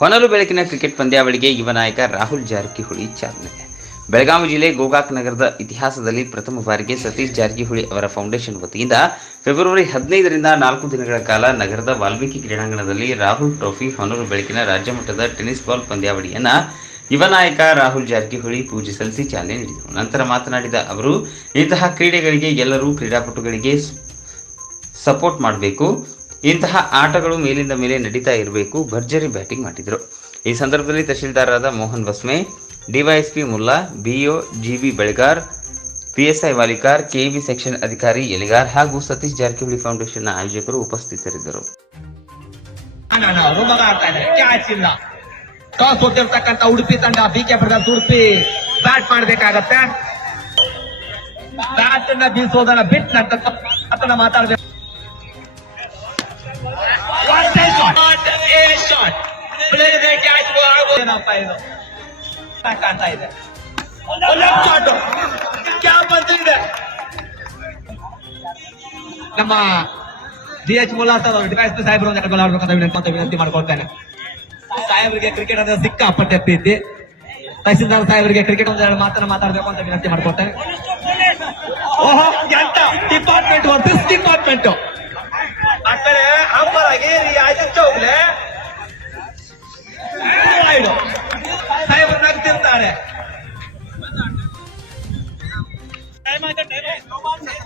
ಹೊನಲು ಬೆಳಕಿನ ಕ್ರಿಕೆಟ್ ಪಂದ್ಯಾವಳಿಗೆ ಯುವ ನಾಯಕ ರಾಹುಲ್ ಜಾರಕಿಹೊಳಿ ಚಾಲನೆ. ಬೆಳಗಾವಿ ಜಿಲ್ಲೆ ಗೋಕಾಕ್ ನಗರದ ಇತಿಹಾಸದಲ್ಲಿ ಪ್ರಥಮ ಬಾರಿಗೆ ಸತೀಶ್ ಜಾರಕಿಹೊಳಿ ಅವರ ಫೌಂಡೇಶನ್ ವತಿಯಿಂದ ಫೆಬ್ರವರಿ ಹದಿನೈದರಿಂದ ನಾಲ್ಕು ದಿನಗಳ ಕಾಲ ನಗರದ ವಾಲ್ಮೀಕಿ ಕ್ರೀಡಾಂಗಣದಲ್ಲಿ ರಾಹುಲ್ ಟ್ರೋಫಿ, ಹೊನಲು ಬೆಳಕಿನ ರಾಜ್ಯ ಮಟ್ಟದ ಟೆನ್ನಿಸ್ ಬಾಲ್ ಪಂದ್ಯಾವಳಿಯನ್ನು ಯುವ ನಾಯಕ ರಾಹುಲ್ ಜಾರಕಿಹೊಳಿ ಪೂಜೆ ಸಲ್ಲಿಸಿ ಚಾಲನೆ ನೀಡಿದರು. ನಂತರ ಮಾತನಾಡಿದ ಅವರು, ಇಂತಹ ಕ್ರೀಡೆಗಳಿಗೆ ಎಲ್ಲರೂ ಕ್ರೀಡಾಪಟುಗಳಿಗೆ ಸಪೋರ್ಟ್ ಮಾಡಬೇಕು. ಇಂತಹ ಆಟಗಳು ಮೇಲಿಂದ ಮೇಲೆ ನಡೀತಾ ಇರಬೇಕು, ಭರ್ಜರಿ ಬ್ಯಾಟಿಂಗ್ ಮಾಡಿದರು. ಈ ಸಂದರ್ಭದಲ್ಲಿ ತಹಶೀಲ್ದಾರರಾದ Mohan Basme DYSP Mulla, BEO G B Belagar, PSI Walikar, KEB section ಅಧಿಕಾರಿ ಎಲಿಗಾರ್ ಹಾಗೂ ಸತೀಶ್ ಜಾರಕಿಹೊಳಿ ಫೌಂಡೇಶನ್ನ ಆಯೋಜಕರು ಉಪಸ್ಥಿತರಿದ್ದರು. ಟಾಸ್ ಉಡುಪಿ ತಂಡ ಬ್ರದರ್ಸ್ ಉಡುಪಿ. ಬ್ಯಾಟ್ ಮಾಡಬೇಕಾಗತ್ತೆ. ಬ್ಯಾಟ್ ಅನ್ನ ಬೀಸೋದನ್ನ ಬಿಟ್ಟು ಮಾತಾಡಬೇಕು. ಶಾಟ್ ಕ್ಯಾಚ್ ಏನಪ್ಪ ಇದು? ಸಾಕ್ ಕಾಣ್ತಾ ಇದೆ. ಒಳ್ಳೆ ಶಾಟ್ ಕ್ಯಾಪ್ ಬಂದಿದೆ ನಮ್ಮ ಡಿ ಎಚ್ ಅವರು ಡಿವೈಸ್ ಸಾಹೇಬರು ಒಂದು ಆಡ್ಬೇಕಂತ ವಿನಂತಿ ವಿನಂತಿ ಮಾಡ್ಕೊಳ್ತೇನೆ. ಸಾಹೇಬರಿಗೆ ಕ್ರಿಕೆಟ್ ಅಂದ್ರೆ ಸಿಕ್ಕಾಪಟ್ಟೆ ಪ್ರೀತಿ. ತಹಸೀಲ್ದಾರ್ ಸಾಹೇಬರಿಗೆ ಕ್ರಿಕೆಟ್ ಒಂದು ಎರಡು ಮಾತನ್ನ ಮಾತಾಡ್ಬೇಕು ಅಂತ ವಿನಂತಿ ಮಾಡ್ಕೊಳ್ತೇನೆ. તારે ટાઈમ આ ટાઈમ